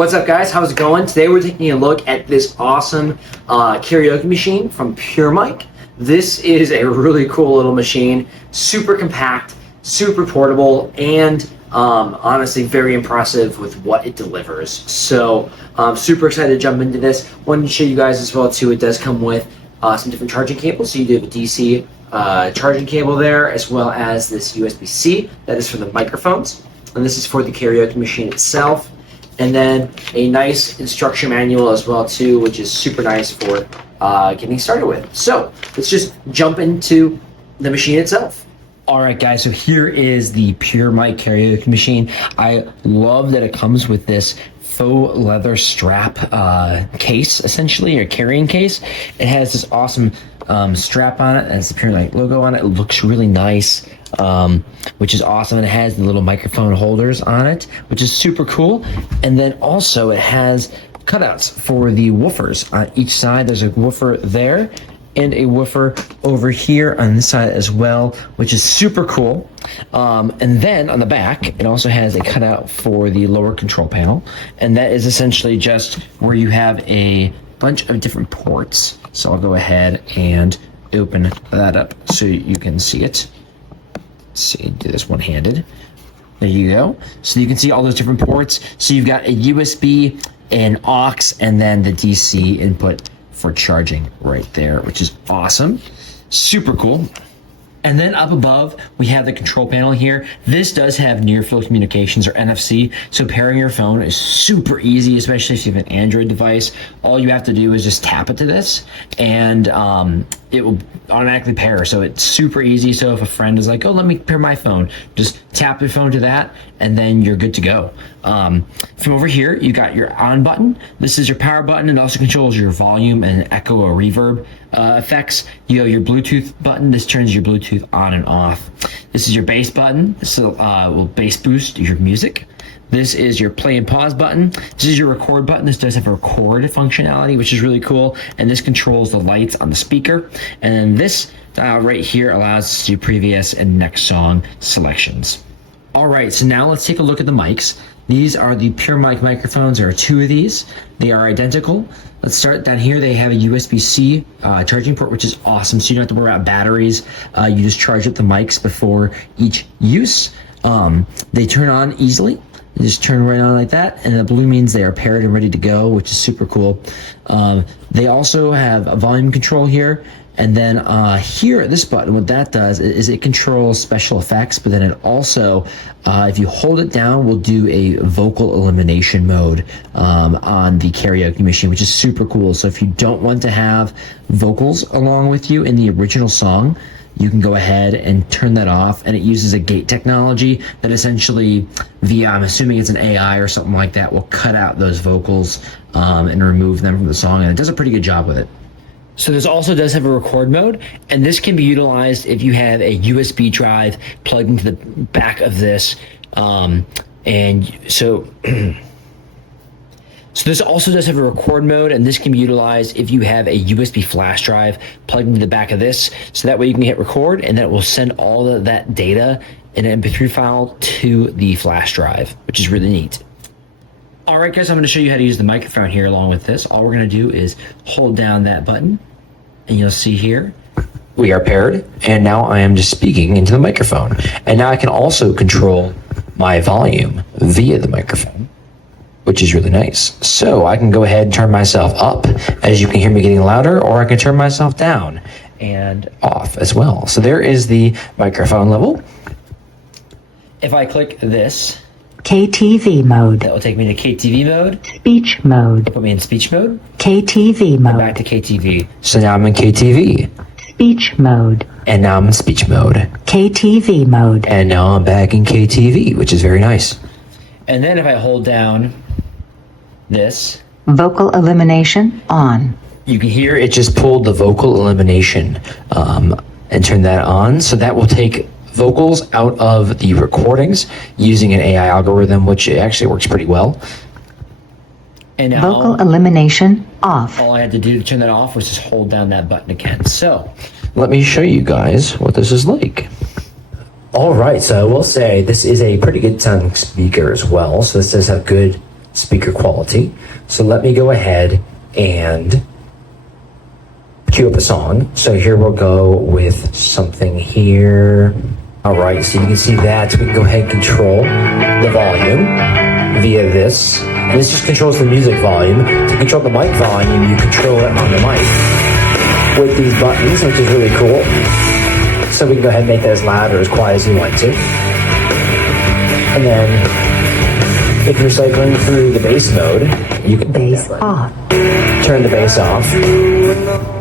What's up, guys? How's it going? Today we're taking a look at this awesome karaoke machine from Puremic. This is a really cool little machine, super compact, super portable, and honestly very impressive with what it delivers. So I'm super excited to jump into this. Wanted to show you guys as well too, it does come with some different charging cables. So you do have a DC charging cable there, as well as this USB-C that is for the microphones, and this is for the karaoke machine itself. And then a nice instruction manual as well too, which is super nice for getting started with. So let's just jump into the machine itself. All right, guys, so here is the Puremic karaoke machine. I love that it comes with this faux leather strap case, essentially, or carrying case. It has this awesome strap on it, and it's the Puremic logo on it. It looks really nice, which is awesome. And it has the little microphone holders on it, which is super cool. And then also it has cutouts for the woofers on each side. There's a woofer there and a woofer over here on this side as well, which is super cool. And then on the back, it also has a cutout for the lower control panel, and that is essentially just where you have a bunch of different ports. So I'll go ahead and open that up so you can see it. Let's see, do this one-handed. There you go. So you can see all those different ports. So you've got a USB, an aux, and then the DC input for charging right there, which is awesome. Super cool. And then up above, we have the control panel here. This does have near field communications, or NFC, so pairing your phone is super easy, especially if you have an Android device. All you have to do is just tap it to this, and it will automatically pair. So it's super easy. So if a friend is like, oh, let me pair my phone, just tap your phone to that, and then you're good to go. From over here, you got your on button. This is your power button. It also controls your volume and echo or reverb effects. You have your Bluetooth button. This turns your Bluetooth on and off. This is your bass button. This will bass boost your music. This is your play and pause button. This is your record button. This does have a record functionality, which is really cool. And this controls the lights on the speaker. And then this dial right here allows us to do previous and next song selections. All right, so now let's take a look at the mics. These are the Puremic microphones. There are two of these. They are identical. Let's start down here. They have a USB-C charging port, which is awesome. So you don't have to worry about batteries. You just charge up the mics before each use. They turn on easily. They just turn right on like that, and the blue means they are paired and ready to go, which is super cool. They also have a volume control here, and then here, this button, what that does is it controls special effects, but then it also, if you hold it down, will do a vocal elimination mode on the karaoke machine, which is super cool. So if you don't want to have vocals along with you in the original song, you can go ahead and turn that off, and it uses a gate technology that essentially, via, I'm assuming it's an AI or something like that, will cut out those vocals and remove them from the song, and it does a pretty good job with it. So this also does have a record mode, and this can be utilized if you have a USB drive plugged into the back of this, and so so this also does have a record mode, and this can be utilized if you have a USB flash drive plugged into the back of this, so that way you can hit record, and then it will send all of that data in an MP3 file to the flash drive, which is really neat. All right, guys, I'm going to show you how to use the microphone here along with this. All we're going to do is hold down that button, and you'll see here, we are paired, and now I am just speaking into the microphone. And now I can also control my volume via the microphone, which is really nice. So I can go ahead and turn myself up, as you can hear me getting louder, or I can turn myself down and off as well. So there is the microphone level. If I click this, KTV mode. that will take me to KTV mode. Speech mode. Put me in speech mode. KTV And mode. back to KTV. So now I'm in KTV. Speech mode. And now I'm in speech mode. KTV mode. And now I'm back in KTV, which is very nice. And then if I hold down this, Vocal elimination on. you can hear it just pulled the vocal elimination and turned that on. So that will take vocals out of the recordings using an AI algorithm, which actually works pretty well. And now, Vocal elimination off. all I had to do to turn that off was just hold down that button again. So let me show you guys what this is like. All right, so I will say this is a pretty good sounding speaker as well. So this does have good speaker quality. So let me go ahead and cue up a song. So here we'll go with something here. All right, so you can see that. We can go ahead and control the volume via this. And this just controls the music volume. To control the mic volume, you control it on the mic with these buttons, which is really cool. So we can go ahead and make that as loud or as quiet as you want to. And then if you're cycling through the bass mode, you can Bass off. turn the bass off.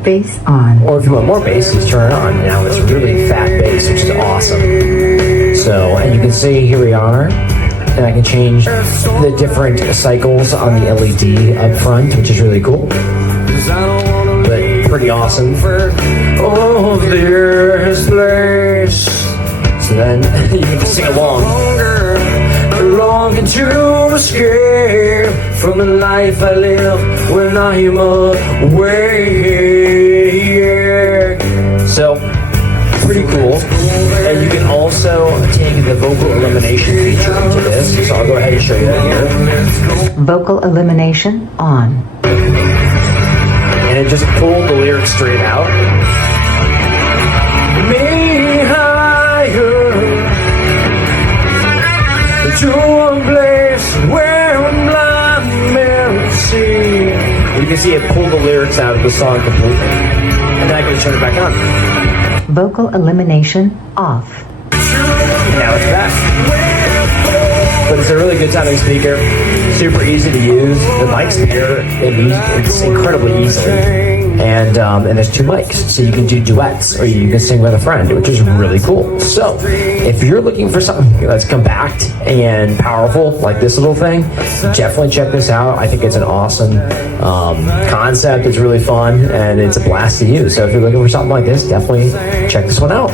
Bass on. Or if you want more bass, just turn it on. Now it's really fat bass, which is awesome. So, and you can see here we are, and I can change the different cycles on the LED up front, which is really cool. But pretty awesome. Oh, there's place. So then you can sing along. Longing to escape from the life I live when I am away. So, pretty cool. And you can also take the vocal elimination feature into this. So I'll go ahead and show you that here. Vocal elimination on. And it just pulled the lyrics straight out. Me higher to a place where blind men see. You can see it pulled the lyrics out of the song completely. And then I can turn it back on. Vocal elimination off. And now it's back. But it's a really good sounding speaker. Super easy to use. The mic speaker, it's incredibly easily. And there's two mics, so you can do duets or you can sing with a friend, which is really cool. So if you're looking for something that's compact and powerful like this little thing, definitely check this out. I think it's an awesome concept. It's really fun and it's a blast to use. So if you're looking for something like this, definitely check this one out.